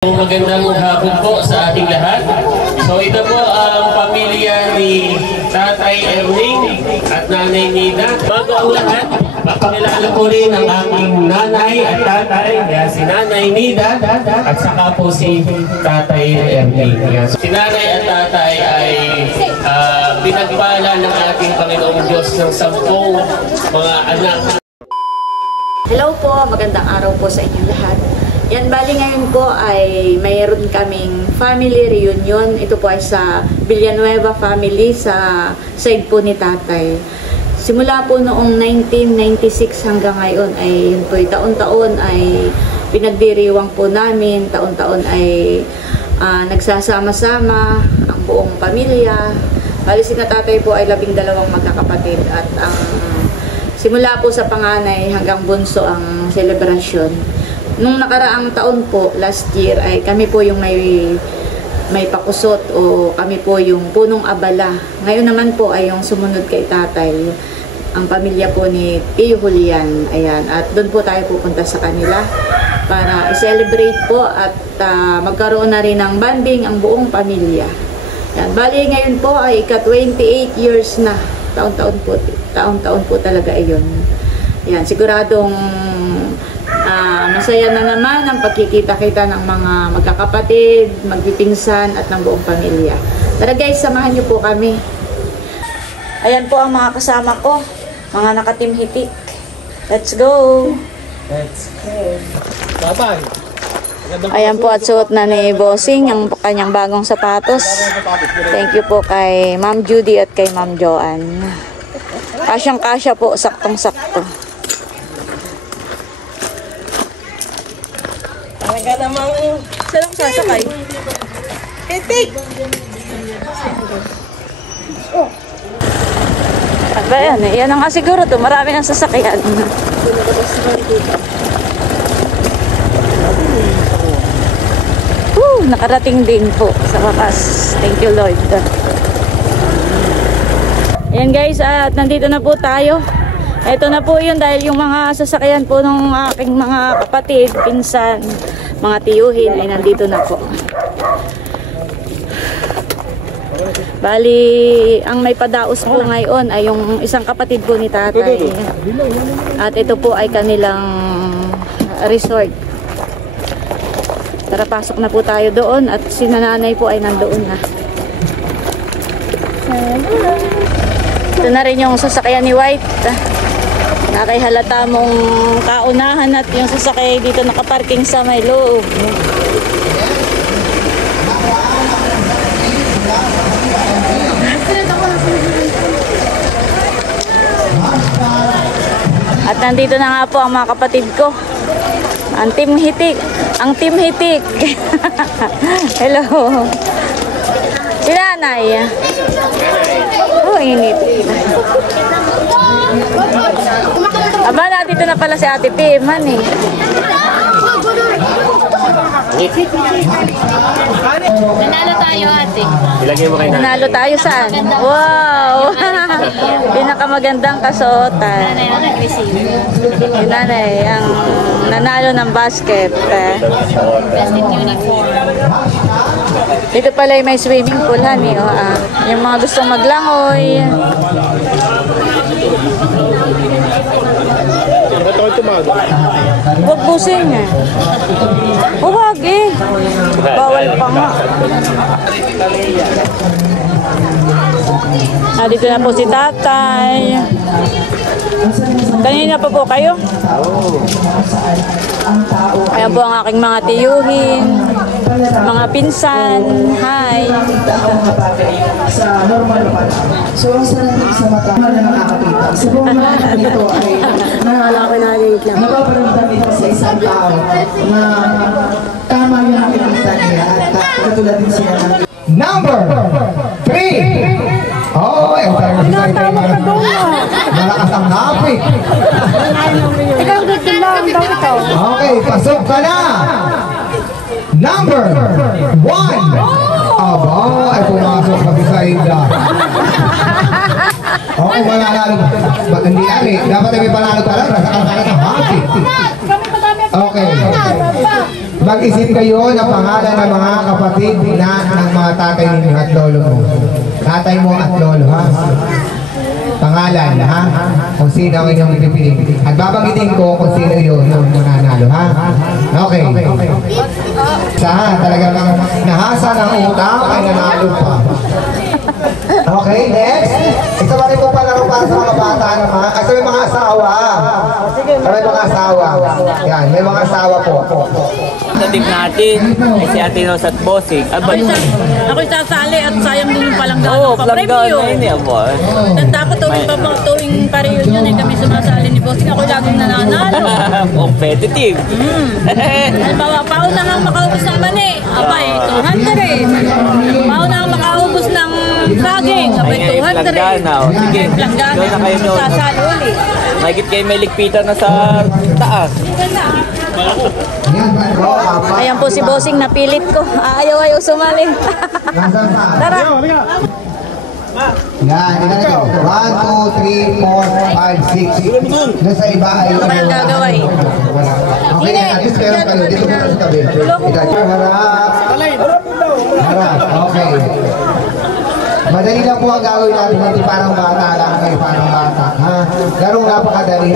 Magandang hapon po sa ating lahat. So ito po ang pamilya ni Tatay Erning at Nanay Nida. Bago ang lahat, papakilala ko rin ang aking nanay at tatay, si Nanay Nida at saka po si Tatay Erning. Si Nanay at tatay ay pinagpala ng ating Panginoong Diyos ng 10 mga anak. Hello po, magandang araw po sa inyong lahat. Yan, bali ngayon po ay mayroon kaming family reunion. Ito po ay sa Villanueva family sa side po ni tatay. Simula po noong 1996 hanggang ngayon ay yun po, taon-taon ay pinagdiriwang po namin. Taon-taon ay nagsasama-sama ang buong pamilya. Bali si tatay po ay 12 magkakapatid at ang simula po sa panganay hanggang bunso ang selebrasyon. Nung nakaraang taon po, last year, ay kami po yung may pakusot o kami po yung punong abala. Ngayon naman po ay yung sumunod kay tatay, ang pamilya po ni Tio Julian. Ayan, at doon po tayo pupunta sa kanila para i-celebrate po at magkaroon na rin ng banding ang buong pamilya. Ayan, bali ngayon po ay ika-28 years na. Taon-taon po talaga iyon. Ayan, siguradong masaya na naman ang pagkikita-kita ng mga magkakapatid, magpipinsan at ng buong pamilya. Tara guys, samahan niyo po kami. Ayan po ang mga kasama ko, mga nakatim hitik. Let's go! Let's go! Bye-bye! Ayan po at suot na ni Bossing ang kanyang bagong sapatos. Thank you po kay Ma'am Judy at kay Ma'am Joanne. Kasyang-kasya po, saktong-sakto. Talaga namang silang sasakay. Hitik! At ba yan eh? Yan ang siguro to. Marami ng sasakyan. Nakarating din po sa wakas. Thank you Lord. Ayan guys, at nandito na po tayo. Ito na po yun dahil yung mga sasakyan po ng aking mga kapatid, pinsan, mga tiyuhin ay nandito na po. Bali, ang may padaos po ngayon ay yung isang kapatid po ni tatay. At ito po ay kanilang resort. Tara, pasok na po tayo doon at si nanay po ay nandoon na. Ito na rin yung sasakyan ni White. Nakaihalata mong kaunahan at yung sasakay dito nakaparking sa may loob. At nandito na nga po ang mga kapatid ko. Ang Team Hitik. Ang Team Hitik. Hello. Si nanay. Oh, init. Aba, dito na pala si Ate Pim, eh. Nanalo tayo, ate. Ilagay mo kay nanay. Nanalo tayo saan? Wow! Pinakamagandang kasuotan. Nanay ang nag-receive. Si nanay, ang nanalo ng basket. Best in uniform. Dito pala may swimming pool, honey. Yung mga gustong maglangoy. Huwag busing eh. Huwag eh. Bawal pa nga. Dito na po si tatay. Kanina pa po kayo? Ayan po ang aking mga tiyuhin, mga pinsan. Hi. Sa normal pa. So, sa mata na nakakakita. Sa buong lahat nito ay napaparamdam ito sa isang tao na tama yung nakikita niya at katulad din siya ng number 3. Oh, ito tayo sa malakas ang hapit. Okay, pasok ka na. Number 1. Aba, ay pumasok ka beside. Okay, mananalo. Hindi ali. Dapat ay may panalo ka lang. Nasa kalakalat ang hapit. Okay. Mag-isip kayo ng pangalan ng mga kapatid ng mga tatay ninyo at lolo mo. Tatay mo at lolo, ha? Pangalan, ha? Kung sino ang inyong pipiliin. At babanggitin ko kung sino yun yung mananalo, ha? Okay. Saan? Talagang nahasa ng utang ay nanalo pa. Okay, next. Ito ba rin po palaro para sa mga bata naman? Ito may mga asawa. May mga asawa. Yan, may mga asawa po. Sa team natin, ay si Ate Rose at Bossing. Abay, Ako'y sasali at sayang din yung palanggana oo, pa planggan premyo. na yun eh, boy. Tanda ko tuwing pa-reunion ay kami sumasali ni Bossing. Ako'y laging nananalo. Competitive. Halimbawa, pauna nga makaubos ng mani. Abay, 200. Pauna nga makaubos ng saging. Abay, Ay, 200. planggana, o. Sige, Planggana. doon na kayo noon. Sasali ulit. Mahigit kayo may ligpitan na sa taas. Yan, bro. Apat. Ayan po si Bossing, napilit ko. Ayaw sumali. Nasaan pa? Tara. Yan, ito. 1, 2, 3, 4, 5, 6. Doon sa iba ay... Ano kayang gagawin? Wala. Okay, at least meron kayo. Dito muna sa tabi. Ito, harap. Harap, okay. Madali lang po ang gagawin natin. Hindi parang bata lang kayo, parang bata. Ha? Larong napakadali.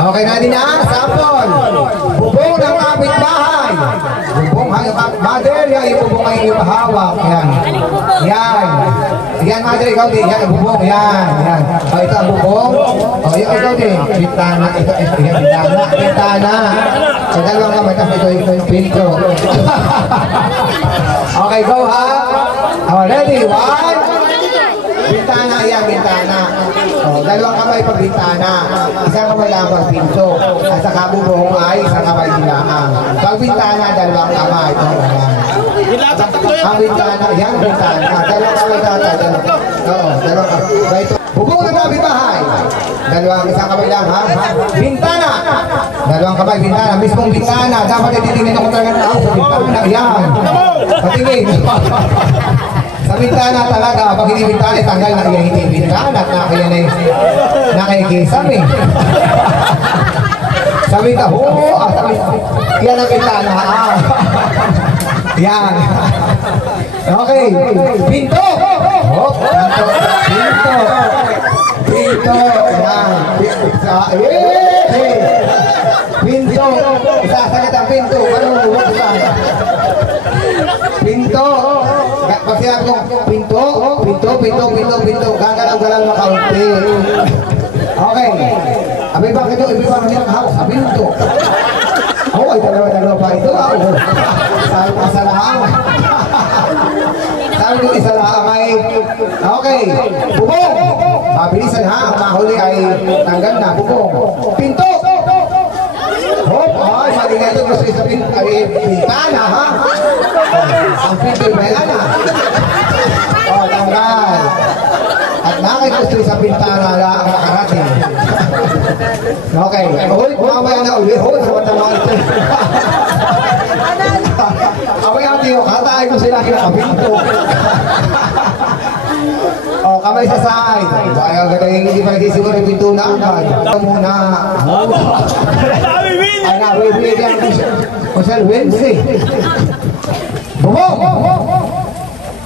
Okay na din na, sample. Bubong ng kapitbahay. Bubong ng mother, yan yung bubong ay yung hawak. Yan. Yan. Yan, mother, ikaw din. Yan, bubong. Yan. Yan. O, ito ang bubong. O, ikaw din. Bintana. Ito, bintana. Bintana. O, dalawang kamay. Tapos ito yung pinto. Okay, go ha. O, ready? 1. Bintana, yan, bintana. O, dalawang kamay pag bintana. Isang kamay lang pag pinto. At sa kabubong ay isang kamay bilaang. Pag bintana, dalawang kamay. O, yan. Ang bintana, yan, bintana. Dalawang kamay tatay. Oo, dalawang kamay. Bubong ng kapitbahay. Isang kamay lang, ha? Bintana. Dalawang kamay, bintana. Mismong bintana. Dapat ititingin ako talaga na sa bintana. Yan. Patingin. Sa bintana talaga, pag hindi bintana, tanggal na yung hindi bintana at nakikisam eh. Sabi ka, yan ang bintana. Yan. Okay. Pinto. Pinto. Yan. Pinto. Isasagat ang pinto. Pinto. Pag sinabi ko, pinto, gagalaw-galaw na kaunti. Okay. Abay bakit ito? Ibig bakit yung hawak sa pinto? Oo, ay dalawa pa ito. Sabi ko, isa lang. Sabi ko, isa lang ay... Okay. Bubong. Mabilisan ha. Ang mahuli ay tanggal na. Bubong. Pinto. Hop. Ay, mali na ito. Gusto isa pintana ha. Ang pinto ay bayana. Oh, tanggal. At nakikustri sa pintana na ang makarating. Okay. Ulit, mamaya na ulit. Ulit, sa matalaw ito. Away ang tiyo, kataay ko sila kinakapinto. Oh, kamay sa side. Ayaw gagawin, hindi pa nagsisiguro yung pinto na agad. Ito muna. Ay na, wait yan. Kung saan, Wednesday. Bubong!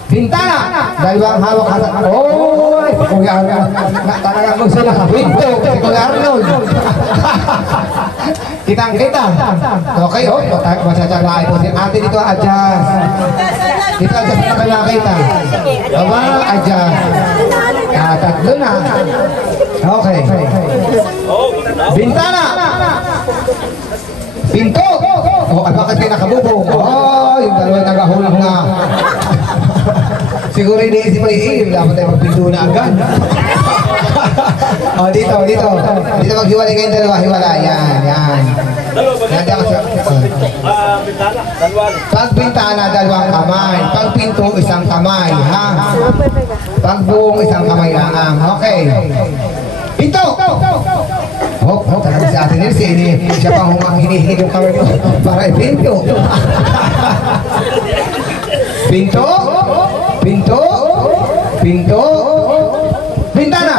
Bintana! Dalawang hawak-hawak. Oh! Kuya Arnold. Talagang kung sila sa pinto. Si Kuya Arnold. Kitang-kita. Okay, oh. Masasabahay po. Ate dito, adjust. Dito, adjust na kayo nakita. Baba, adjust. Tatlo na. Okay. Bintana! Pinto! Oh, bakit kayo nakabubong? Oh, yung dalawa nagahulog na. Siguro iniisip mo dapat tayo magpinto na agad. Oh, dito. Dito maghiwalay kayong dalawa, hiwalay. Yan. Pag bintana, dalawang kamay. Pag pinto, isang kamay. Ha? Pag buong, isang kamay lang. Okay. Pinto! Talaga si Ate Nilsi, siya pang hinihingi yung kamay mo para ipinto. Pinto. Bintana.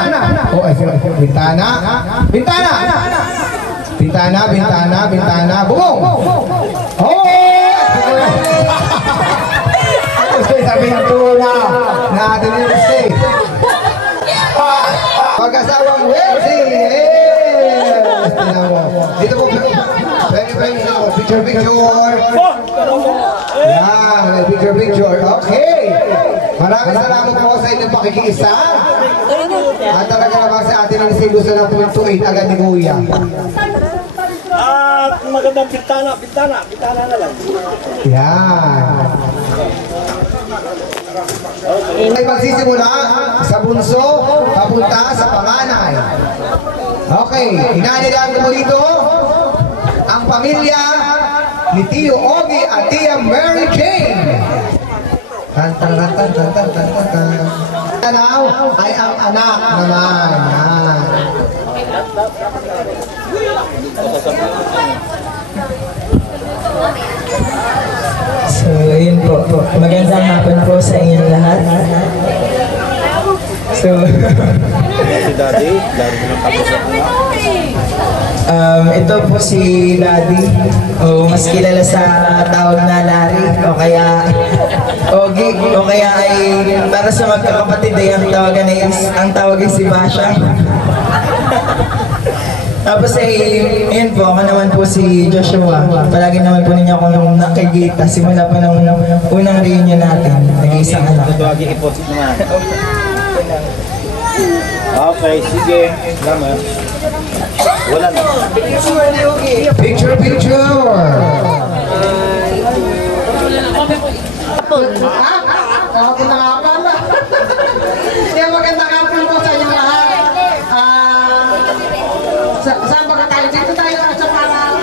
Bintana. Bintana. Bintana. Bubong. Oh, Dito po. Picture, picture. Yan, picture, picture. Okay. Maraming salamat po sa inyong pakikiisa. At talaga naman sa atin ang gusto na tuwid agad ni Kuya. Magandang bintana na lang. Yan. Ay magsisimula sa bunso, papunta sa panganay. Okay, inanilang ko dito ang pamilya ni Tio Ogie at Tia Mary Jane. Tanaw ay ang anak naman. So, yun po. Magandang hapon po sa inyong lahat. So, ito po si Daddy. O mas kilala sa tawag na Larry. O kaya Ogie. O kaya ay para sa magkakapatid ay ang tawag ay si Basha. Tapos ay, ayun po, ako naman po si Joshua. Palagi naman po ninyo akong nakikita. Simula pa ng unang reunion natin. Nag-iisang anak. Okay, sige. Salamat. Wala na. Picture, picture. Ako na nga pala. Yung magandang hapon po sa inyo lahat. Saan ba ka tayo? Dito tayo sa para.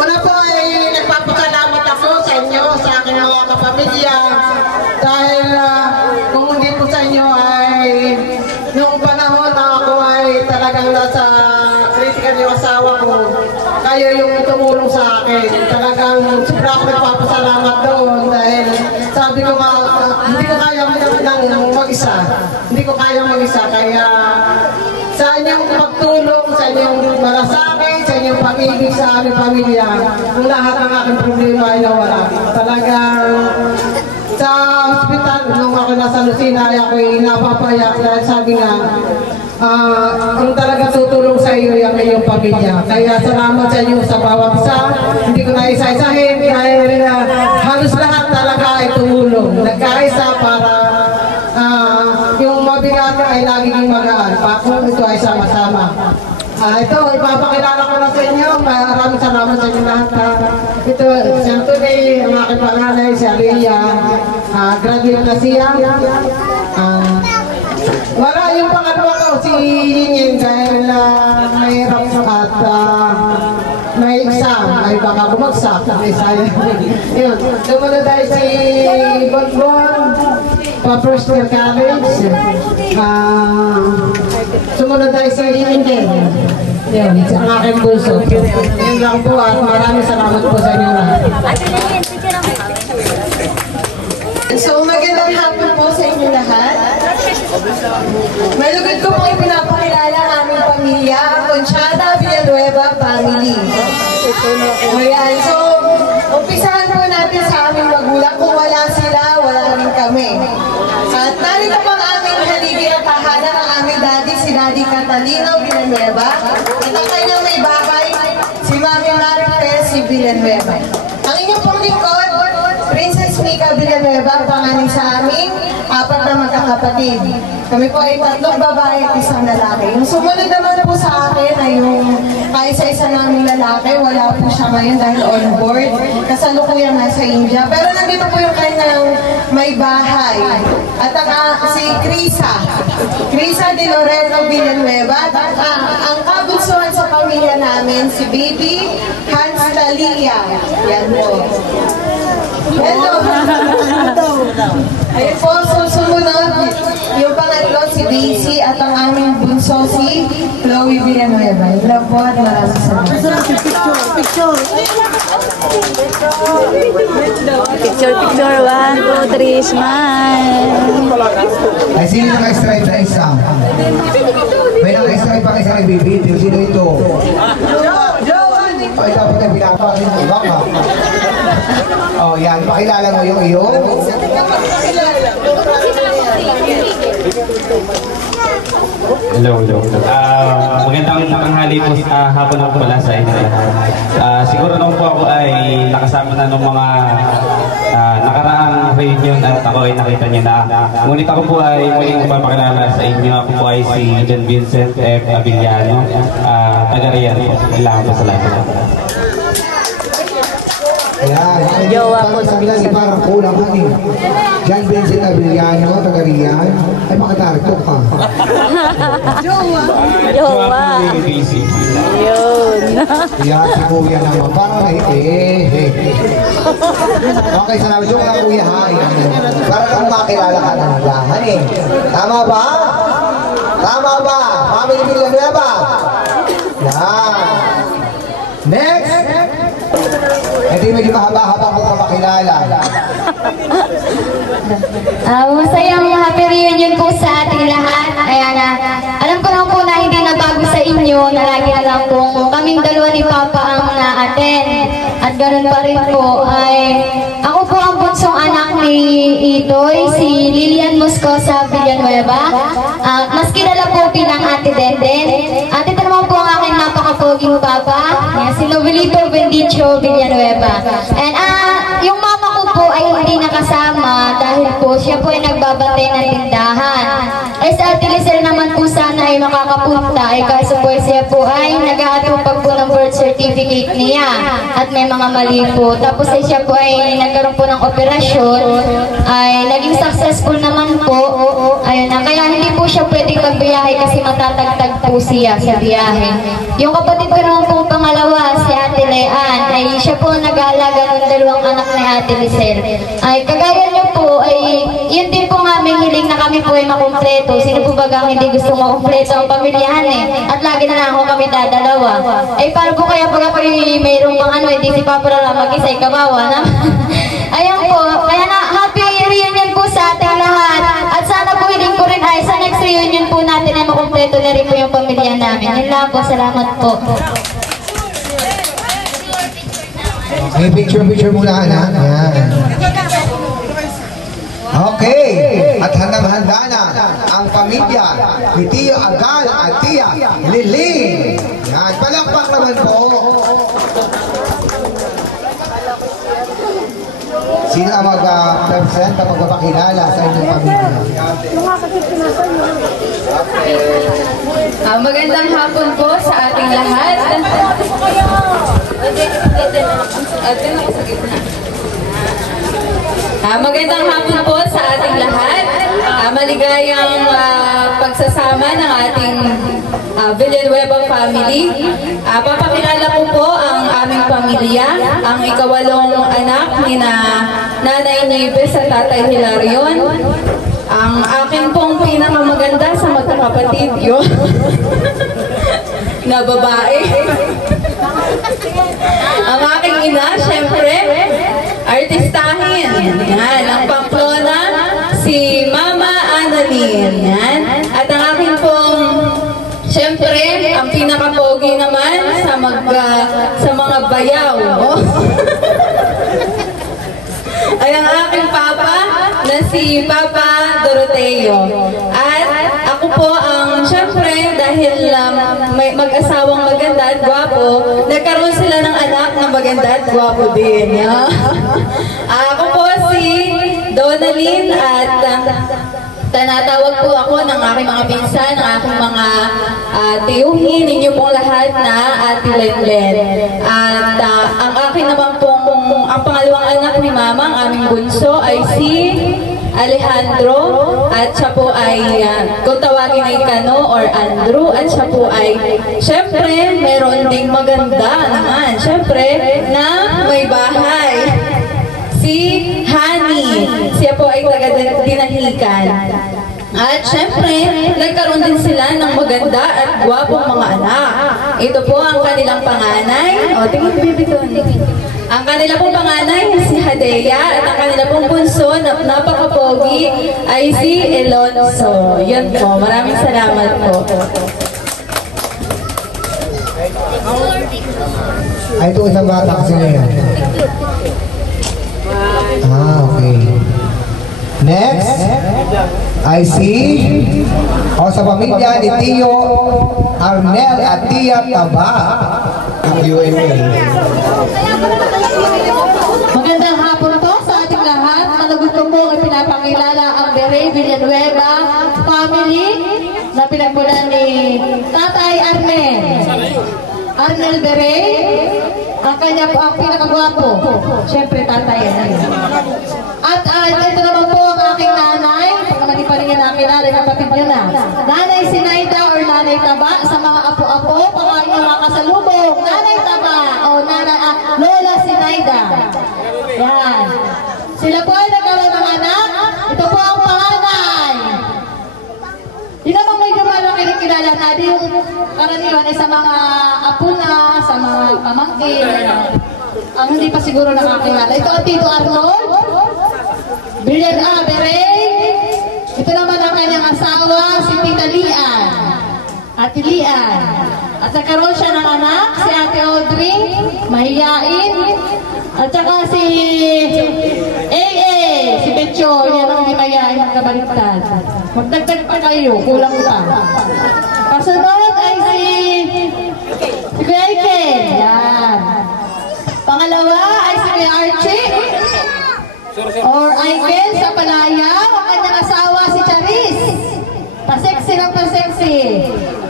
Una po ay nagpapasalamat ako sa inyo, sa aking mga kapamilya. Dahil kung hindi po sa inyo ay noong panahon na ako ay talagang nasa critical yung asawa ko. Kayo yung tumulong sa akin. Talagang sobra ako nagpapasalamat doon dahil sabi ko hindi ko kaya mag-isa. Hindi ko kaya mag-isa. Kaya sa inyong pagtulong, sa inyong malasakit, sa inyong pag-ibig sa aming pamilya, ang lahat ng aking problema ay nawala. Talagang sa hospital, nung ako nasa Lucina, ay ako'y napapayak dahil sabi nga, kung talaga tutulong sa iyo yung iyong pamilya. Kaya salamat sa inyo sa bawat isa. Hindi ko na isa-isahin dahil halos lahat talaga ay tumulong. Nagkaisa para yung mabigat ay laging magaan. Kung ito ay sama-sama. Ito, ipapakilala ko na sa inyo. Maraming salamat sa inyo lahat. Ito, today, ang aking panganay, si Aliyah. Graduate na siya. Wala yung pangalawa ko, si Yingin, dahil mahirap at may exam, ay baka bumagsak. Yun, dumunod dahil si Bonbon, pa-first year college. Sumunod tayo si Yingin. Yan, ang aking puso. Yan lang po at maraming salamat po sa inyo lahat. So, magandang hapon po sa inyo lahat. Malugod ko po ipinapakilala ang aming pamilya, ang Conchata Villanueva family. Ayan, so, umpisahan po natin sa aming magulang. Kung wala sila, wala rin kami. At narito po ang aming haligi at tahanan ng aming daddy, si Daddy Catalino Villanueva. At ang kanyang may bahay, si Mami Maripes Villanueva. Ang inyong pong lingkod, Princess Mika Villanueva, panganay sa aming 4 na magkakapatid. Kami po ay 3 babae at 1 lalaki. Yung sumunod naman po sa akin ay yung kaisa-isa naming lalaki. Wala po siya ngayon dahil on board. Kasalukuyan nasa India. Pero nandito po yung kanyang may bahay. At si Krisa de Loreto Villanueva. At ang kabunsuhan sa pamilya namin, si Baby Hans Talia. Yan po. Hello. Ayun po, susunod. Yung pangatlo, si Daisy at ang aming bunso, si Chloe Villanueva. Yun lang po at maraming salamat. Picture. 1, 2, 3, smile. Ay, sino naka-stripe na isa? May naka-stripe pa isa ni Baby. Sino ito? Ay, dapat na pinapakin mo. Baka. Oh, yan. Pakilala mo yung iyo. Hello. Magandang tanghali po, hapon na pala sa inyo lahat. Siguro nung po ako ay nakasama na ng mga nakaraang reunion at ako ay nakita niyo na. Ngunit ako po ay muling magpapakilala sa inyo. Ako po ay si John Vincent F. Abiliano, taga-Rian po. Kailangan po sa lahat. Ayan, jowa po sa parang kulang kami. John Vincent Abiliano, taga-Rian. Ay, makatarito ka. Jowa. Ayun. Kaya si Kuya naman, parang Okay, salamat yung mga Kuya ha. Para kang makilala ka ng lahan eh. Tama ba? Tama ba? Family Villanueva? Yan. Next! Ito yung medyo mahaba-haba ko papakilala. Masayang happy reunion po sa ating lahat. Ayan na. Alam ko lang po na hindi na bago sa inyo na lagi na lang po kaming dalawa ni Papa ang na-attend. At ganoon pa rin po ay ako po ang bunsong anak ni Itoy, si Lilian Moscosa Villanueva. Mas kilala po bilang Ate Denden. At ito naman po ang aking napakapoging Papa, si Novelito Bendicho Villanueva. And yung mama ko po ay hindi nakasama dahil po siya po ay nagbabantay ng tindahan. Ay sa Ate Lisel naman po sana ay makakapunta ay kaso po siya po ay nag-aatupag po ng birth certificate niya at may mga mali po. Tapos ay siya po ay nagkaroon po ng operasyon ay naging successful naman po. Ayun na, kaya hindi po siya pwedeng magbiyahe kasi matatagtag po siya sa biyahe. Yung kapatid ko naman po pangalawa, si Ate Leanne, ay siya po nag-aalaga ng dalawang anak ni Ate Lisel. Ay kagaya niyo po, ay yun din po nga aming hiling na kami po ay makumpleto. Sino po bagang hindi gusto makumpleto ang pamilyahan eh? At lagi na lang ako kami dadalawa. Ay paano po kaya pag ako mayroong pang ano, hindi si Papa Rara mag-isa, kawawa na? Ayan po, kaya na happy reunion po sa ating lahat. At sana po hiling ko rin ay sa next reunion po natin ay makumpleto na rin po yung pamilya namin. Yun lang po, salamat po. Okay, picture muna na. Ayan. Okay, at handang-handa na ang pamilya ni Tio Agal at Tia Liling. Yan, palakpak naman po. Sino ang mag-present at magpapakilala sa inyong pamilya? Magandang hapon po sa ating lahat. Magandang hapon po sa ating lahat. Maligayang pagsasama ng ating Villanueva family. Papakilala ko po ang aming pamilya, ang ikawalong anak ni Nanay Nieves at Tatay Hilarion. Ang akin pong pinakamaganda sa magkakapatid yun na babae. Ang aking ina, syempre, artistahin. Yan, ang Pamplona, si Mama Annalyn. Yan. At ang aking pong, syempre, ang pinakapogi naman sa mga bayaw. Ay ang aking papa na si Papa Doroteo. At ako po ang, syempre, dahil mag-asawang maganda at gwapo, nagkaroon sila ng anak na maganda at gwapo din. Ako po si Donalyn at tanatawag po ako ng aking mga pinsan, ng aking mga tiyuhin, ninyo pong lahat na Ate Lenlen. At ang akin naman pong, ang pangalawang anak ni Mama, ang aming bunso, ay si Alejandro. At siya po ay, kung tawagin ay Kano or Andrew. At siya po ay, syempre, meron ding maganda naman. Syempre, na may bahay. Si Honey, siya po ay taga-Dinahican. At syempre, nagkaroon din sila ng maganda at gwapong mga anak. Ito po ang kanilang panganay. O, tingin baby ko. Ang kanila pong panganay si Hadea at ang kanila pong bunso na napakapogi ay si Elonzo. Yan po. Maraming salamat po. Ay, ito isang bata kasi ngayon. Okay. Next. ay si sa pamilya ni Tio Arnel at Tia Taba. Magandang hapon po sa ating lahat. Malagot ko po ay pinapakilala ang Beret Villanueva family na pinagmulan ni Tatay Arnel. Arnel Beret, ang kanya po ang pinakagwapo. Siyempre, Tatay Arnel. At ito naman po ang aking nanay. Pag naman di pa rin niya nakilala, kapatid niyo na. Nanay Sinaida or Nanay Taba sa mga apo-apo. Pakain ng mga kasalubong. Nanay Taba o Lola Sinaida. Yan. Sila po ay nagkaroon ng anak. Ito po ang panganay. Di naman may dumalong kinikilala natin yung karaniwan ay sa mga apo na, sa mga pamangkin. Ang hindi pa siguro nakakilala. Ito ang Tito Arnold. Beret. Ito naman ang kanyang asawa, si Tita Lian. Ate Lian. At nagkaroon siya ng anak, si Ate Audrey, mahiyain. At saka si si Becho, yan ang hindi mahiyain magkabaliktad. Magdagdag pa kayo, kulang pa. Kasunod ay si Kuya Iken. Yan. Pangalawa ay si Kuya Archie. Or Iken sa Palaya. Ang kanyang asawa si Charis. Paseksi ng paseksi.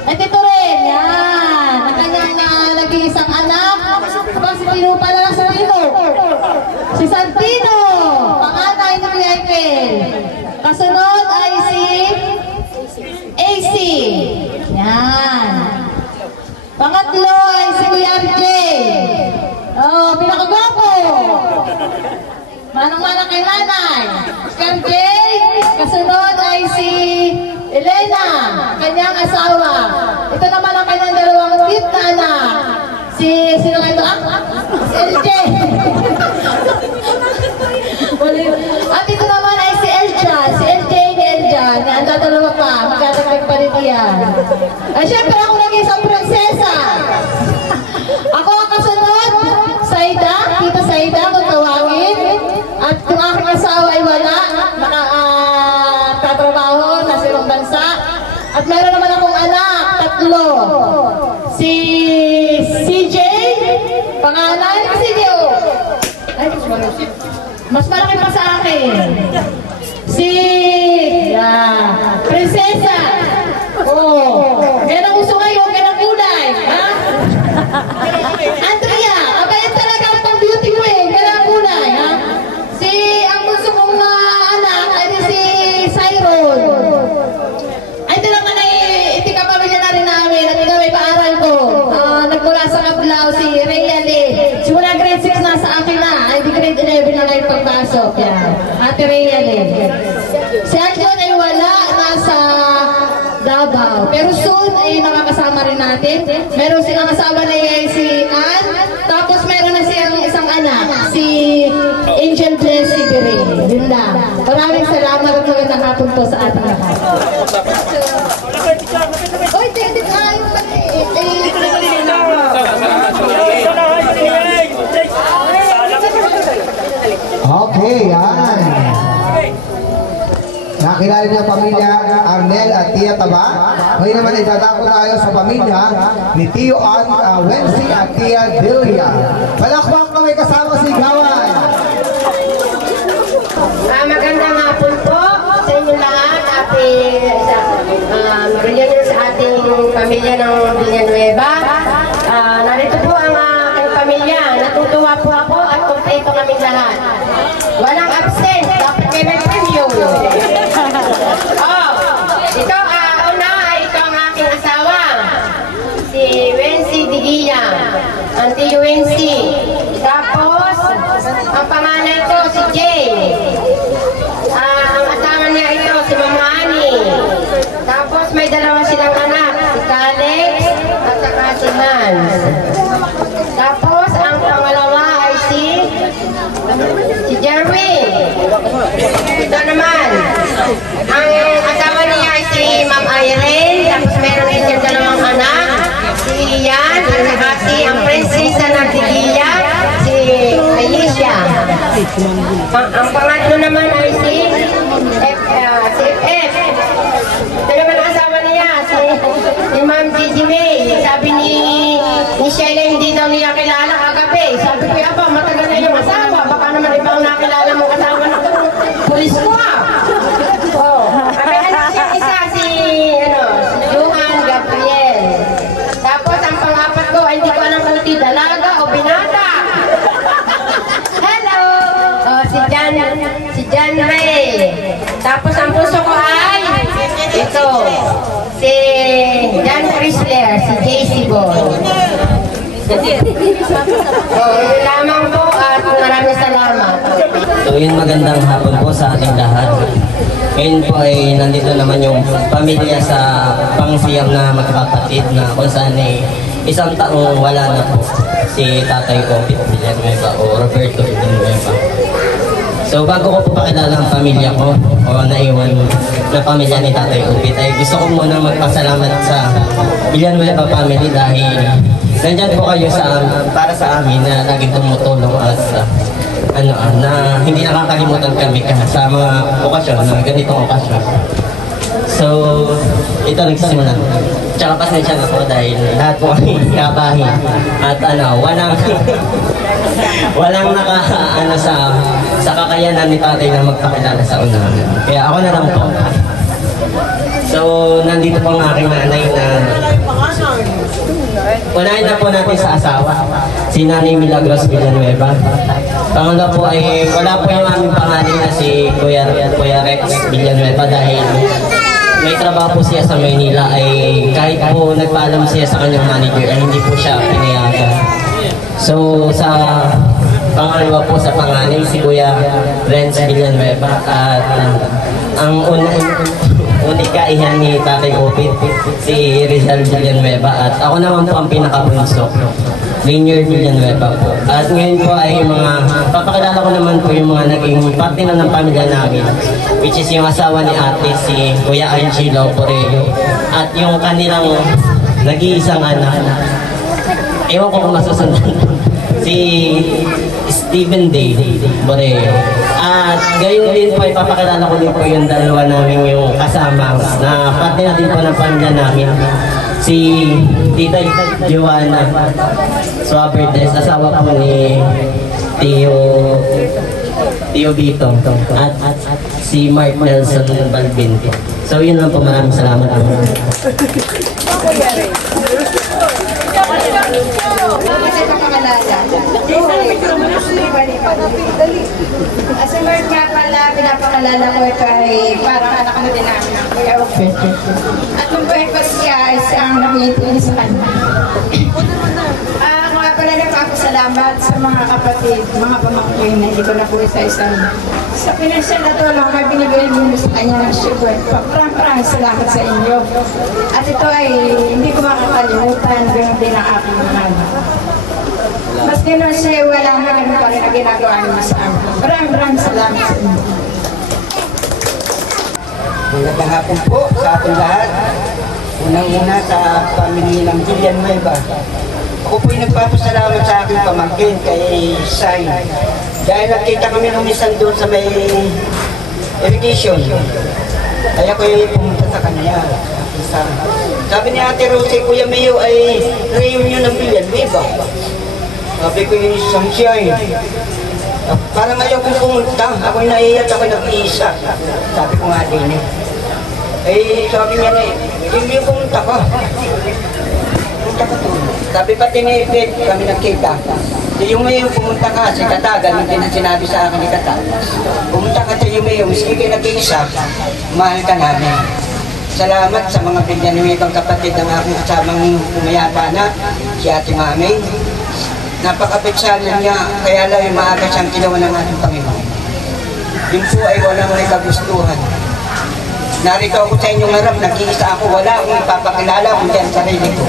At ito rin, yan. Ang kanyang nag-iisang anak. Kapag si Pino pala lang si Pino. Si Santino. Panganay ni Kuya Iken. Kasunod ay si AC. Yan. Pangatlo ay si Kuya RJ. Oh, pinakagwapo. Manang-manang kay nanay. RJ. Kasunod ay si Elena, kanyang asawa. Ito naman ang kanyang dalawang cute na anak. Sino nga ito? Si LJ. At ito naman ay si Elja. Si LJ ni Elja. Ang dadalawa pa. Magdadagdag pa rin yan. Ay, syempre ako nag-isang prinsesa. Ako ang kasunod. Saida. Tita Saida kung tawagin. At kung aking asawa ay wala, nakatrabaho, nasa ibang bansa. At meron naman akong anak, 3. Si CJ, pangalan, CJ. Ay, mas malaki pa sa akin. Si Prinsesa. Oh, yan ang gusto ngayon, yan ang kulay. Ha? Andrea, abayan talaga ang pang-beauty queen, yan ang kulay. Ha? Ang gusto kong anak ay si Cyrone. Ay, ito naman ay itikapamilya na rin namin at ito ay paaral ko. Nagmula sa Kablao si Rhea Lee. Simula grade 6 na sa akin na. Ay, di grade 11 na ngayon pagpasok. Yan. Ate Rhea Lee. Si Action ay wala. Nasa Davao. Pero soon ay nakakasama rin natin. Meron silang asawa na si Ann. Tapos meron na siyang isang anak. Si Angel Blessy Beret. Yun lang. Maraming salamat at magandang hapon po sa ating lahat. Oy, tingin tayo. Okay, yan. Nakilala niyo ang pamilya Arnel at Tia Taba. Ngayon naman ay dadako tayo sa pamilya ni Tio Wency at Tia Delia. Palakpak na may kasama si Gawan. Magandang hapon po sa inyo lahat. Reunion sa ating pamilya ng Villanueva. Narito po ang aking pamilya. Natutuwa po ako at kompleto kaming lahat. Walang absent. Dapat kayo may premium. Ito, una ay ito ang aking asawa. Si Wency Digilla. Ang Tio Wency. Tapos, ang panganay ko si Jay. Ang asawa niya ito, si Mama Ani. Tapos may dalawa silang anak, si Alex at saka si Hans. Tapos ang pangalawa ay si Jerwin. Ito naman, ang asawa niya ay si Ma'am Irene. Tapos meron din siyang dalawang anak, si Ian at saka si ang prinsesa ng Tigilla, si Alicia. Ang pangatlo naman ay si FF. Ito naman ang asawa niya, si Ma'am Gigi May. Sabi ni Sheila, hindi daw niya kilala kagabi. Sabi ko, aba, matagal na yung asawa. Baka naman ibang nakilala mong asawa na pulis ko May anak siya isa, si Johan Gabriel. Tapos ang pang-apat ko, ay hindi ko alam kung dalaga o binata. Hello! Si John Ray. Tapos ang puso ko ay ito, si John Chrysler, si JC Boy. Yun lamang po at maraming salamat. So yun, magandang hapon po sa ating lahat. Ngayon po ay nandito naman yung pamilya sa pangsiyam na magkakapatid na kung saan ay isang taong wala na po si Tatay Opit Villanueva o Roberto Villanueva. So bago ko po pakilala ang pamilya ko o naiwan na pamilya ni Tatay Opit, ay gusto ko muna magpasalamat sa Villanueva family dahil nandyan po kayo para sa amin na laging tumutulong at na hindi nakakalimutan kami sa mga okasyon, na ganitong okasyon. So, ito nagsimula. Tsaka pasensya na po dahil lahat po kami kabahin at walang sa kakayanan ni Tatay na magpakilala sa unahan. Kaya ako na lang po. So, nandito po ang aking nanay na unahin na po natin sa asawa, si Nanay Milagros Villanueva. Pangalawa po ay wala po yung aming pangalan na si Kuya Rex Villanueva dahil may trabaho po siya sa Maynila, ay kahit po nagpaalam siya sa kanyang manager ay hindi po siya pinayagan. So sa pangalawa po sa pangalan si Kuya Renz Villanueva at ang unikaihan ni Tatay Opit, si Rizal Villanueva, at ako naman po ang pinakabunso, Rainier Villanueva po. At ngayon po ay papakilala ko naman po yung mga naging parte na ng pamilya namin, which is yung asawa ni ate, si Kuya Angelo Porello, at yung kanilang nag-iisang anak, ewan ko kung masusundan, si Stephen Day Borello. At gayon din po, ipapakilala ko din po yung dalawa namin yung kasama na parte na din po ng pamilya namin, si Tita Joanna Suabertes, asawa po ni Tio Vito, at si Mark Nelson Balbin. So yun lang po, maraming salamat po. As a Lord nga pala, pinapakalala ko ito ay parang anak mo din namin ang Kuya Opit. At nung buhay ko siya ay ang namitin sa kanya. Ako nga pala nagpapasalamat sa mga kapatid, mga pamangkin na hindi ko na po isa-isang. Sa pinansyal na tulong ay binibigay mo sa kanya ng sugar. Maraming salamat sa inyo. At ito ay hindi ko makakalimutan, ganun din ang aking mga. Mas gano'n siya, wala na ganun pa rin na ginagawa niyo sa amin. Maraming salamat sa inyo. Magandang hapon po sa ating lahat. Unang-una sa pamilya ng Villanueva. Ako po'y nagpapasalamat sa aking pamangkin kay Sai. Dahil nakita kami nung isang doon sa may irrigation. Kaya ko yung pumunta sa kanya. Sabi ni Ate Rosie, Kuya Mayo ay reunion ng Villanueva. Sabi ko yung sunshine. Parang ayaw kong pumunta. Ako'y naiyak, ako'y nag-iisa. Sabi ko nga din eh. Eh, sabi niya na eh, hindi pumunta ka. Pumunta ka doon. Sabi pati ni Fred, kami nagkita. Yung Mayo pumunta ka, si Katagan, hindi na sinabi sa akin ni Katagan. Pumunta ka sa yung Mayo, miski kayo nag-iisa, mahal ka namin. Salamat sa mga Villanuevang kapatid ng aking kasamang pumayapa na, si Ate Mami. Napakapitsalan niya, kaya lang yung maaga siyang ginawa ng ating Panginoon. Yun po ay walang may kagustuhan. Narito ako sa inyong harap, nag-iisa ako, wala akong ipapakilala kung dyan sarili ko.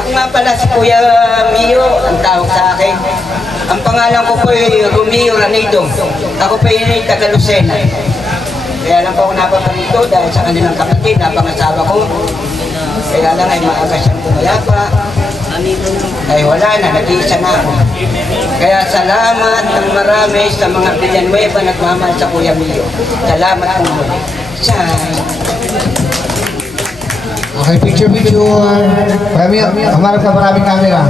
Ako nga pala si Kuya Mio, ang tawag sa akin. Ang pangalan ko po ay Romeo Ranido. Ako po yun ay taga Lucena. Kaya lang po ako napaparito dahil sa kanilang kapatid, napangasawa ko. Kaya lang ay maaga siyang pumayapa. ay wala na, nag-iisa na ako. Kaya salamat ng marami sa mga Villanueva nagmamahal sa Kuya Mio. Salamat po muli. Okay, picture. Maraming camera.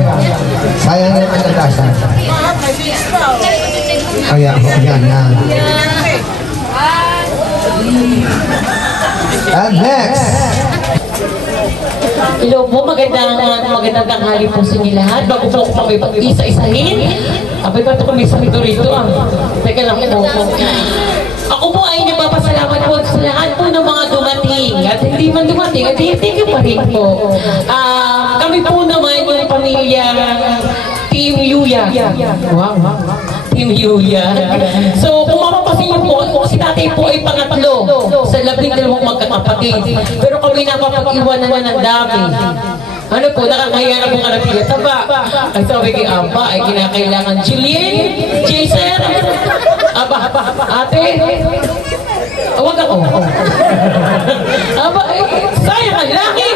Sayang yung pagkatasan. Ayan. And next. Hello po, magandang tanghali po sa inyo lahat. Bago po ako kami isa-isahin, abay ba ito kami sa rito? Teka lang po. Ako po ay nagpapasalamat po sa lahat po ng mga dumating. At hindi man dumating, at thank you pa rin po. Kami po naman yung pamilya Team Yuya. Wow. Team Yuya. So, kung mapapasin niyo po, si tatay po ay pangatlo sa 12 magkakapatid. Pero kami napapag-iwanan na ng dami. Ano po, nakakaya na po ka na pinataba. Ang sabi kay Aba ay kinakailangan Julian, Jason, Aba, ate, huwag ako. Aba, sayang ang laki.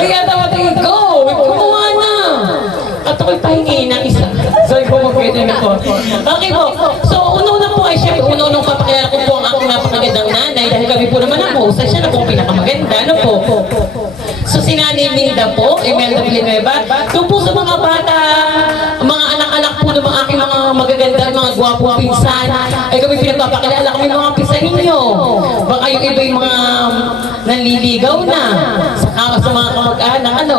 Kaya dapat go, kumuha na. At ako'y pahingin ng isa. So, pumapwede na po. Okay po. So, una po ay siya, unang papakilala ko po ang aking napakagandang nanay dahil kami po naman ang host. Siya na po ang pinakamaganda. Ano po? So, si Nanay Milda po, Imelda Villanueva. Doon po sa mga bata, mga anak-anak po ng mga aking mga magaganda, mga gwapong pinsan, ay kami pinagpapakilala kami mga pinsan ninyo. Baka yung iba yung mga nanliligaw na sa mga kamag-anak, ano.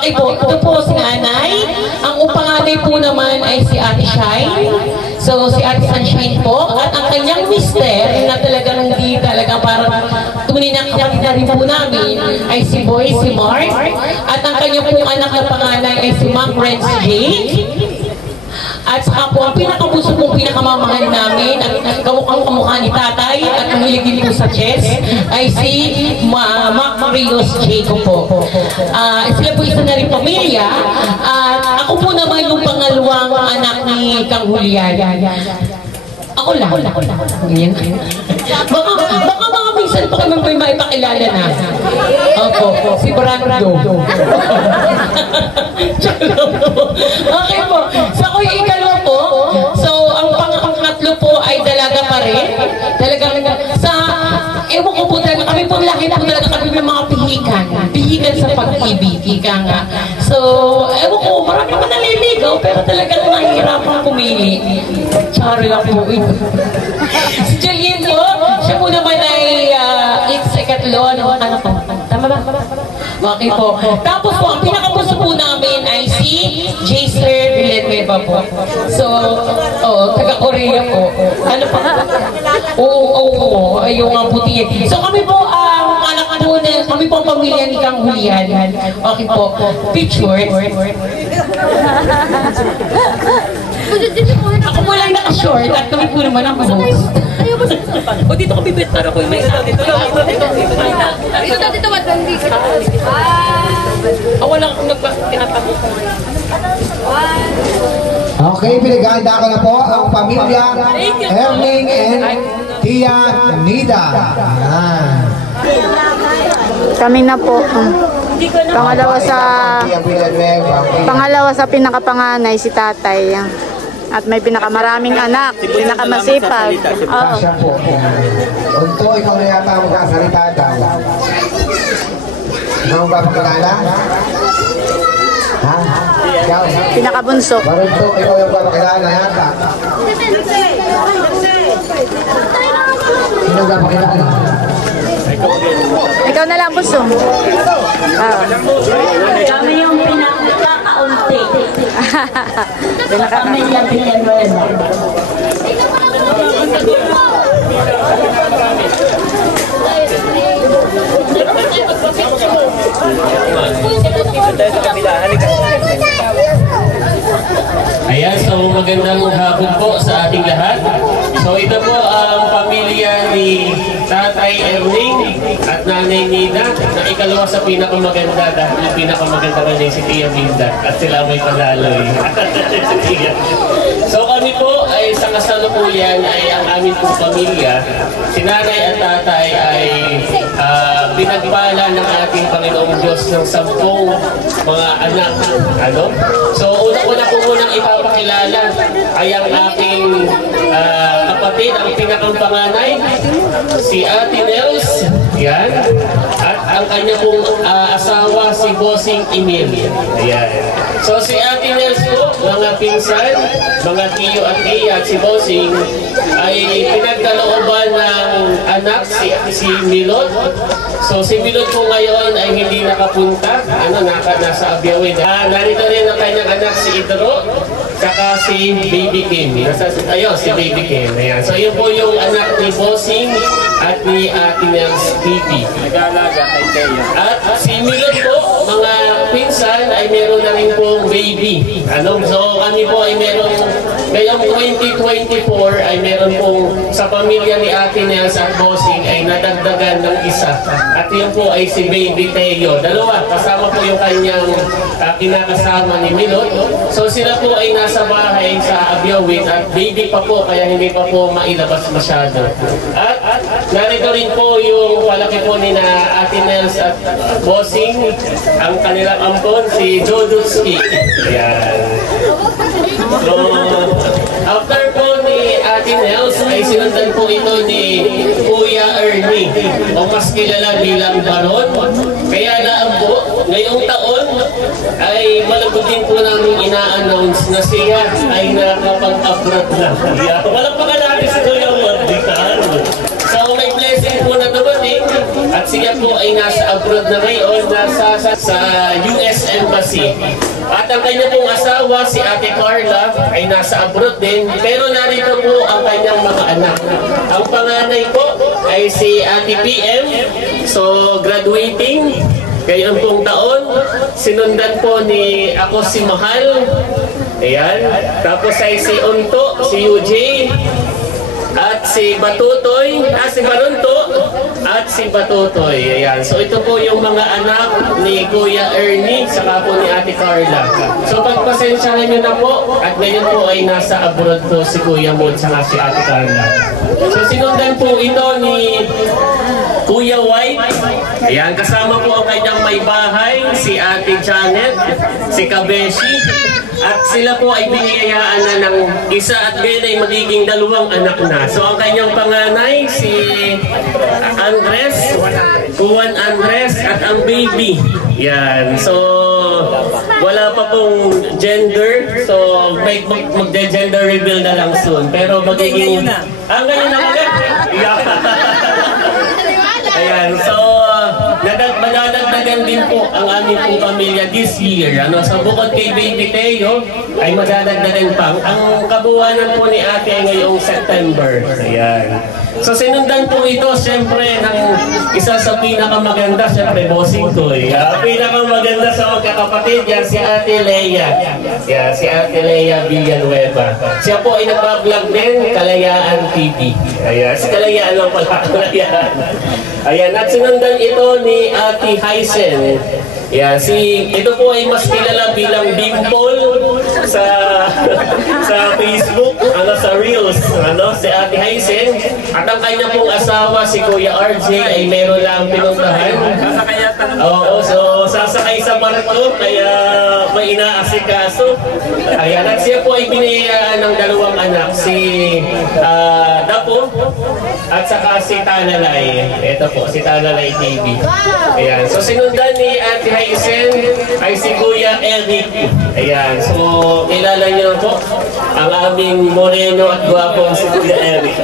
Okay po, ito po si Nanay. Ang panganay po naman ay si Ate Shine. So, si Ate Sunshine po. At ang kanyang mister, na talagang hindi talaga parang tunay na kapatid na rin po namin, ay si Boy, si Mark. At ang kanyang pong anak na panganay ay si Ma'am Renz Jake. At saka po, ang pinakabuso pong pinakamamahal namin, at kamukha ni tatay, at mahilig din po sa chess, ay si Mac Rios Jacob po. Sila po isa na rin pamilya. At ako po naman yung pangalawang anak ni Kang Julian. Ako lang. Baka mga minsan pa kami may maipakilala na. Opo, si Brando. Okay po. So ako yung ikalawa po. So ang pangatlo po ay dalaga pa rin. Talagang sa ewan ko po talaga, kami po laki po talaga kami may mga pihikan sa pag-ibig, ika nga. So, ewan ko, marami naman naliligaw, pero talagang nahihirapan pumili. Charo lang po ito. Si Julian po, siya po naman ay ikatlo, ano po? Tama ba? Okay po. Tapos po, ang pinakapuso po namin ay si Jaser Villanueva po. So, taga-Korea po. Ano pa? Oo, yung mga puti. So kami po, anak po na, kami po ang pamilya ni Kang Julian. Okay po. Picture. Ako mo lang naka-short at kami po naman ang host. O dito ko bibittar ako. May isa dito. Dito. Wala akong nagpapinatapos. Okay, pinaganda ko na po ang pamilya Erling and Tia Nida. Kami na po. Pangalawa sa pinakapanganay si tatay. At may pinakamaraming anak, pinakamasipag. Oo. Unto, ikaw na yata magkasalita daw. Ikaw ba pagkakala? Ha? Ikaw? Pinakabunso. Barunto, ikaw yung papakilala yata. Sino ba pakilala? Ikaw na lang, bunso. Kami yung pinakakaunti. Pamilya Villanueva. Ayan, so magandang hapon po sa ating lahat. So ito po ang pamilya ni Tatay Erling at Nanay Nida na ikalawa sa pinakamaganda dahil yung pinakamaganda rin si Tia Milda at sila may panaloy. So kami po ay sa kasalukuyan ay ang aming pong pamilya. Si Nanay at Tatay ay pinagpala ng ating Panginoong Diyos ng 10 mga anak. Ano? So, una-una po munang ipapakilala ay ang aking kapatid, ang pinakang panganay, si Ate Nels. Yan. At ang kanya pong asawa, si Bossing Emil. Ayan. So, si Ate Nels po, mga pinsan, mga tiyo at tiya at si Bossing, ay pinagkalooban ng anak, si Milot. So, si Milot po ngayon ay hindi nakapunta. Nasa Abiyawin. Narito rin ang kanyang anak, si Idro. Saka si Baby Kim. Ayun, si Baby Kim. Ayan. So, yun po yung anak ni Bossing at ni Ate Nels TV. Nag-aalaga kay Teo. At si Milot po, mga pinsan, ay meron na rin pong baby. So, kami po ay meron, ngayong 2024 ay meron pong sa pamilya ni Ate Nels at Bossing ay nadagdagan ng isa. At yun po ay si Baby Teo. Dalawa, kasama po yung kanyang kinakasama ni Milot. So, sila po ay nasa bahay sa Abiyawin at baby pa po, kaya hindi pa po mailabas masyado. At narito rin po yung palaki po ni na Ate Nels at Bossing, ang kanilang ampon, si Jodutski. Ayan. So, after po ni Ate Nels, ay sinundan po ito ni Kuya Ernie, o mas kilala bilang Baron. Kaya naam po, ngayong taon, ay malagutin po namin ina-announce na siya ay nakapag-abroad na. Walang natin si Kuya Mardikan. So, may blessing po na dumating at siya po ay nasa abroad na ngayon, nasa sa US Embassy. At ang kanya pong asawa, si Ate Carla, ay nasa abroad din, pero narito po ang kanyang mga anak. Ang panganay po ay si Ate PM, so graduating, ngayon pong taon. Sinundan po ni ako si Mahal, ayan, tapos ay si Unto, si UJ, at si Batutoy, si Barunto, at si Batutoy. Ayan. So ito po yung mga anak ni Kuya Ernie, saka po ni Ate Carla. So pagpasensyahan nyo na po, at ngayon po ay nasa abroad po si Kuya Mod, saka si Ate Carla. So sinundan po ito ni Kuya White. Ayan, kasama po ang kanyang may bahay, si Ate Janet, si Kabeshi. At sila po ay biniyayaan na ng isa at ngayon ay magiging 2 anak na. So ang kanyang panganay, si Andres, Juan Andres, at ang baby. Yan. So wala pa pong gender. So mag-gender reveal na lang soon. Pero magiging... ngayon na agad. Ayan. So madadagdagan din po ang aming pong pamilya this year. So bukod kay Baby Teo, ay madadagdagan pa. Ang kabuuan po ni Ate ay ngayong September. Ayan. So sinundan po ito, siyempre, ng isa sa pinakamaganda, siyempre, Bossing ko. Pinakamaganda sa magkakapatid, yan si Ate Leia. Yan, si Ate Leia Villanueva. Siya po ay nagbablog din, Kalayaan TV. Ayan, si Kalayaan lang pala, Kalayaan. Ayan, at sinundan ito ni Ate Hysen. Yeah, ito po ay mas kilala bilang Dimple sa Facebook, sa Reels, si Ate Hysen. At ang kanya pong asawa, si Kuya RJ, ay meron lang pinuntahan. Oo, so sasakay sa barko, kaya may inaasikaso. Ayan, at siya po ay biniyayaan ng 2 anak, si Dapo at saka si Tanalay. Ito po, si Tanalay TV. Ayan, so sinundan ni Ate Hysen ay si Kuya Eric. Ayan, so kilala niyo po ang aming moreno at guwapong si Kuya Eric.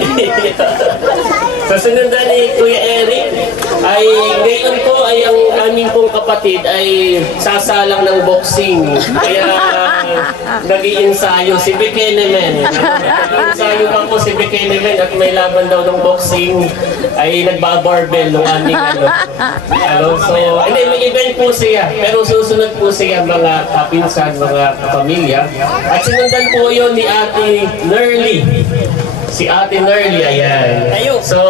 So sinundan ni Kuya Eric ay ngayon po ay ang aming pong kapatid ay sasalang ng boxing. Kaya nag-iinsayo si Bekenemen. Nag-iinsayo pa po si Bekenemen at may laban daw ng boxing ay nagbabarbell ng aming So, hindi, may event po siya. Pero susunod po siya mga kapinsan, mga kapamilya. At sinundan po yun ni Ate Nerly. Si Ate Nerly, ayan. So,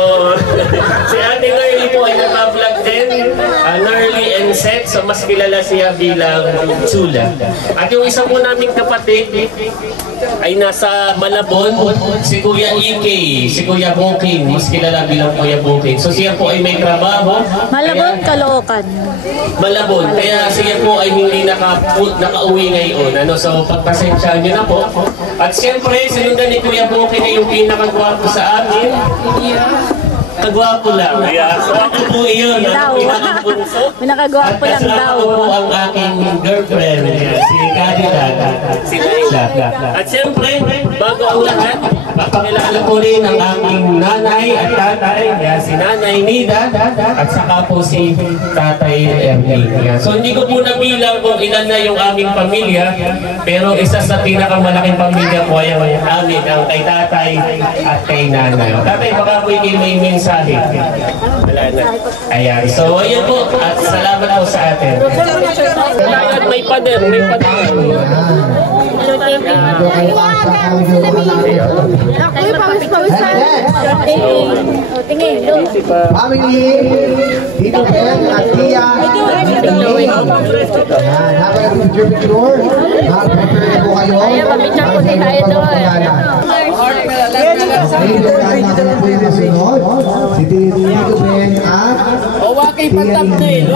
si Ate Nerly po ay nag-vlog din. Nerly and Vincent, so mas kilala siya bilang Chula. At yung isa po naming kapatid ay nasa Malabon, si Kuya Ike, si Kuya Booking, mas kilala bilang Kuya Booking. So siya po ay may trabaho. Malabon, Caloocan. Malabon, kaya siya po ay hindi nakauwi ngayon. So pagpasensyahan niyo na po. At siyempre, sinundan ni Kuya Booking na yung pinakagwapo sa amin. Kagwapo lang. So ako po iyon. Pinakagwapo lang daw. Ako po ang aking girlfriend, si Kadita, si Naila. At siyempre, bago ang lahat, papakilala ko rin ang aking nanay at tatay, si Nanay Nida, at saka po si Tatay Ernie. So hindi ko po nabilang kung ilan na yung aming pamilya, pero isa sa pinakamalaking pamilya po ay ang amin, ang kay Tatay at kay Nanay. Tatay, baka po may mensahe. Wala na. Ayan. So, ayan po. At salamat po sa atin. May pader. May pader. Family, Tito Ben at Tia. Habang picture-picture, mag-prepare po kayo. Picture po si tayo doon. Si Tito Ben at Wakay pang-thumbnail.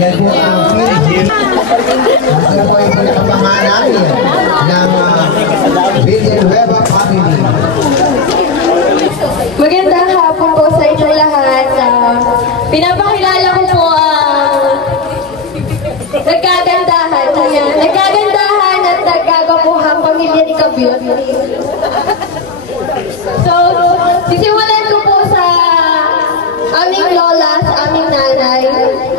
yan po ang film. Ito po yung pinakapangalan ng Villanueva family. Magandang hapon po sa inyong lahat. Pinapakilala ko po ang nagkagandahan. Ayan, nagkagandahan at nagkagapuhang pamilya ni Kabyot. So, sisimulan ko po sa aming lola, sa aming nanay,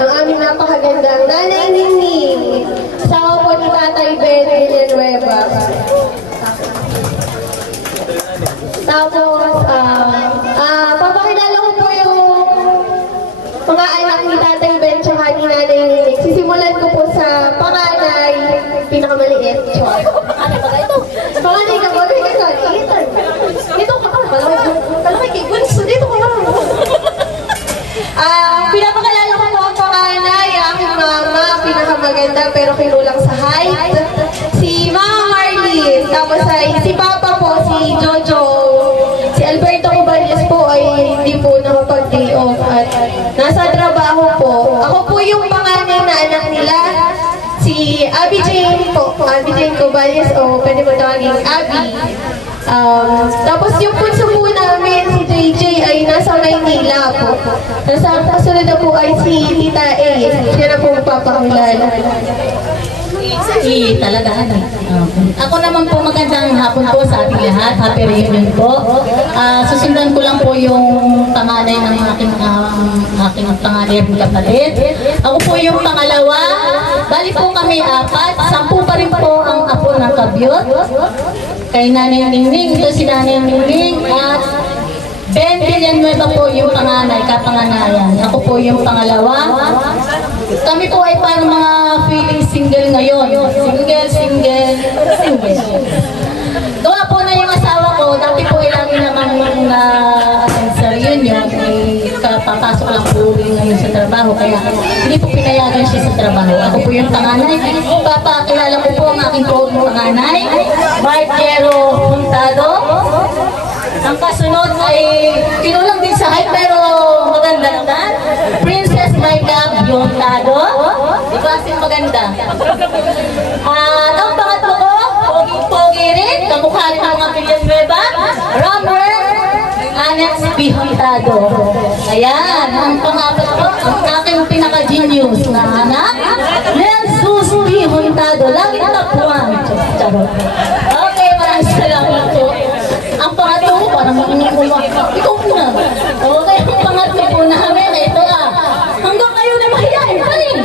ang aming napakagandang Nanay Ningning, asawa po ni Tatay Ben Villanueva. Tapos, papakilala ko po yung mga anak ni Tatay Ben tsaka ni Nanay Ningning. Sisimulan ko po sa panganay, pinakamaliit. Panganay ka ba? Dito ka ka. Malaki kay Gunso. Dito ka lang. Pinapakalala ko po ang panganay, ang mama, pinakamaganda pero kinulang sa height. Si Mama Marlene. Tapos ay si Papa po, si Jojo. Si Alberto Cubales po ay hindi po nakapag-day off at nasa trabaho po. Ako po yung panganay na anak nila. Si Abby Jane po, Abby Jane Cubales o pwede mo tawagin Abby. Tapos yung punso po namin, si JJ ay nasa Maynila po. Nasa kasunod na po ay si Tita A. Siya na po magpapakilala. Talaga. Ako naman po magandang hapon po sa ating lahat. Happy reunion po. Susundan ko lang po yung panganay ng aking panganay ng kapatid. Ako po yung pangalawa. Bali po kami 4. 10 pa rin po ang apo ng Kabyot. Kay Nanay Ningning, ito si Nanay Ningning at Ben Villanueva po yung panganay, kapanganayan. Ako po yung pangalawa. Kami po ay parang mga feeling single ngayon. Single. Gawa po na yung asawa ko, dati po ay lagi namang sa reunion, papasok lang po ngayon sa trabaho, kaya hindi po pinayagan siya sa trabaho. Ako po yung panganay. Papakilala ko po ang aking panganay, Marquero Puntado. Ang kasunod ay kinulang din sa height pero maganda naman. Princess Maika Puntado. Diba kasing maganda? At ang pangatlo ko, pogi rin, kamukha rin ng mga Villanueva, Robert Anex Puntado. Ayan, ang pangapat ko, ang aking pinaka-genius na anak, Jesus Puntado. Lagi nakapuan. Okay, maraming salamat po. Ang pangatlo ko, parang makinukuha. Ikaw na. Okay, ang pangatlo po namin, ito hanggang kayo na mahiyain pa rin.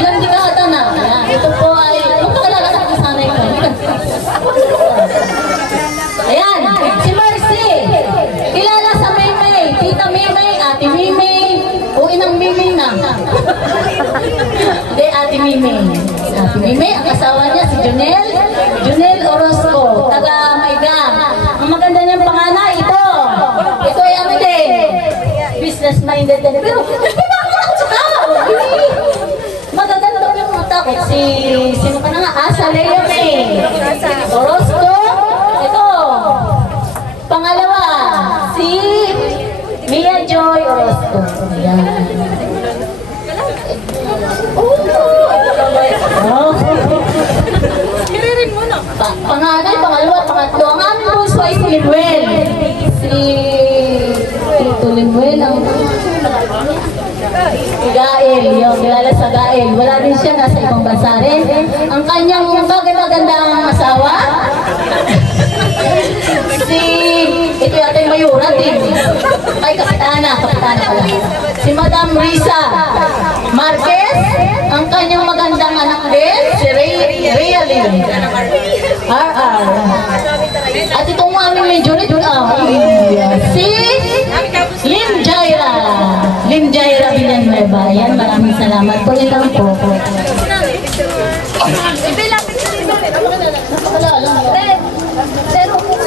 Ilang dekada na. Ito po ay, magpakalala sa kasanay ko. Ayan, si Mercy. Kilala sa Maymay. Tita Maymay, Ate Maymay. O inang Maymay na. Hindi, Ate Maymay. Ate Maymay, ang asawa niya si Junel Orozco, taga Maygang. Ang maganda niyang panganay, ito ay ano din, minded din. Pero, nagpapakala ako sa tao. Magaganda yung mga takot. Sino ka na nga? Asa Leo May. Orozco. Ito. Pangalawa, si Mia Joy Orozco. Ayan. Kiririn mo na. Panganay, pangalawa, pangatlo. Ang aming bunso ay si Limuel. Si Tito Limuel ang Gael, yung kilala sa Gael. Wala din siya, nasa ibang bansa rin. Ang kanyang magandang asawa, ito yata yung mayurat eh. Ay, kapitana pala. Si Madam Risa Marquez, ang kanyang magandang anak din, si Rhea Lynn. RR. At itong aming medyo si Lim Jaira Villanueva. Yan, maraming salamat po. Ito lang po.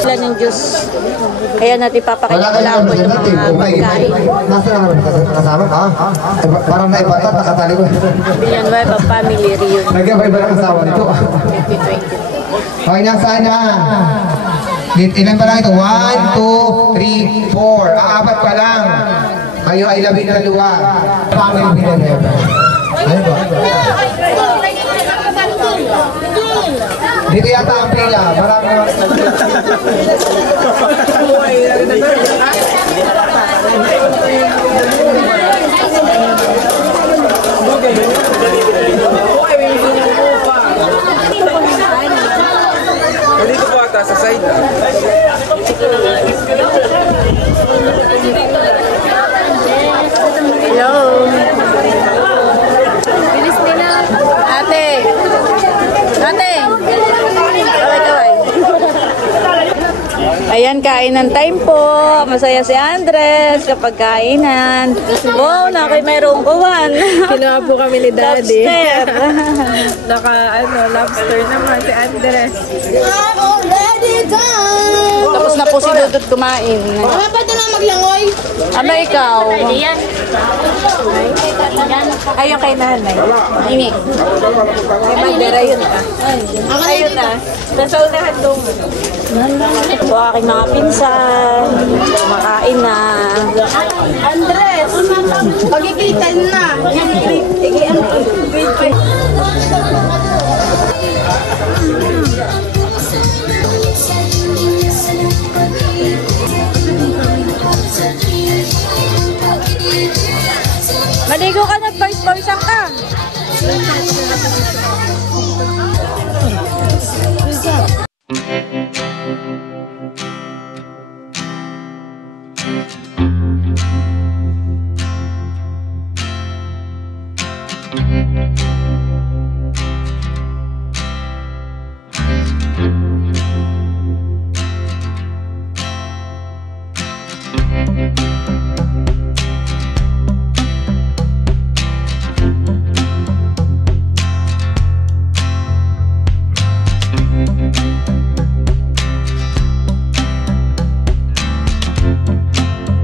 Sila ng Diyos. Kaya natin papakita lang po yung mga pagkain. Nasa naman kasama ka? Parang naibata, nakatali ko. Villanueva family reunion. Nagkabay-ba ng asawa nito? 2020. Okay na sana. Ilan pa lang ito? 1, 2, 3, 4. Apat pa lang. Kayo ay 12. Family Villanueva. Ano ba? Dito yata ang pila. Marami naman. Dito po ata sa side. Hello. Bilis nila. Ate. Kaway. Ayan, kainan time po. Masaya si Andres kapag kainan. Wow, mayroong kuwan. Kinuha po kami ni Daddy. Lobster. Lobster naman si Andres. I'm already done. Tapos na po si Dudut kumain. Dapat na maglangoy. Aba, ikaw. Ayan. Ayun kay nanay. Ini. Kay Magdara yun ka. Ayun na. Nasa unahan doon. Ito po aking mga pinsan. Kumakain na. Andres, pagkikitan na. Maligo ka na, pawis-pawisan ka.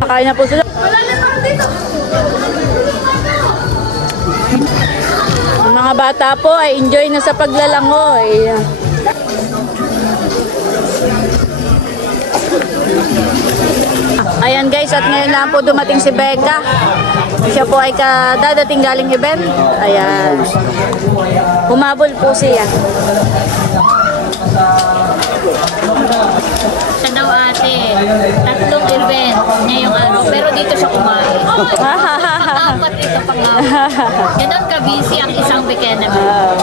Kain na po sila. Ang mga bata po ay enjoy na sa paglalangoy. Ayan guys, at ngayon lang po dumating si Becca. Siya po ay dadating galing event. Ayan. Humabol po siya. Siya daw ate, 3 event ngayong araw, pero dito siya kumain. Apat ito pang ganun ka-busy ang isang weekend naman.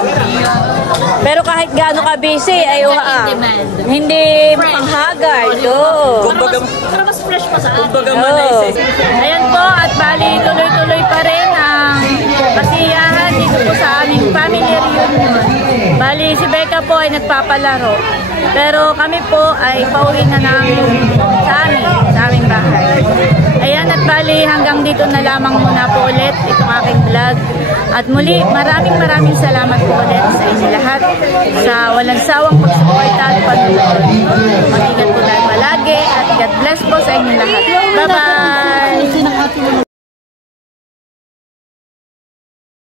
Pero kahit gaano ka-busy, ay hindi panghagard. Para mas fresh pa sa atin. Ayan po, at bali tuloy-tuloy pa rin ang kasiyahan dito po sa aming family reunion. Bali si Becca po ay nagpapalaro. Pero kami po ay pauwi na namin sa aming bahay. Ayan, at bali hanggang dito na lamang muna po ulit itong aking vlog. At muli, maraming salamat po ulit sa inyo lahat sa walang sawang pagsuporta at panonood. Mag-ingat po tayo palagi at God bless po sa inyo lahat. Bye-bye!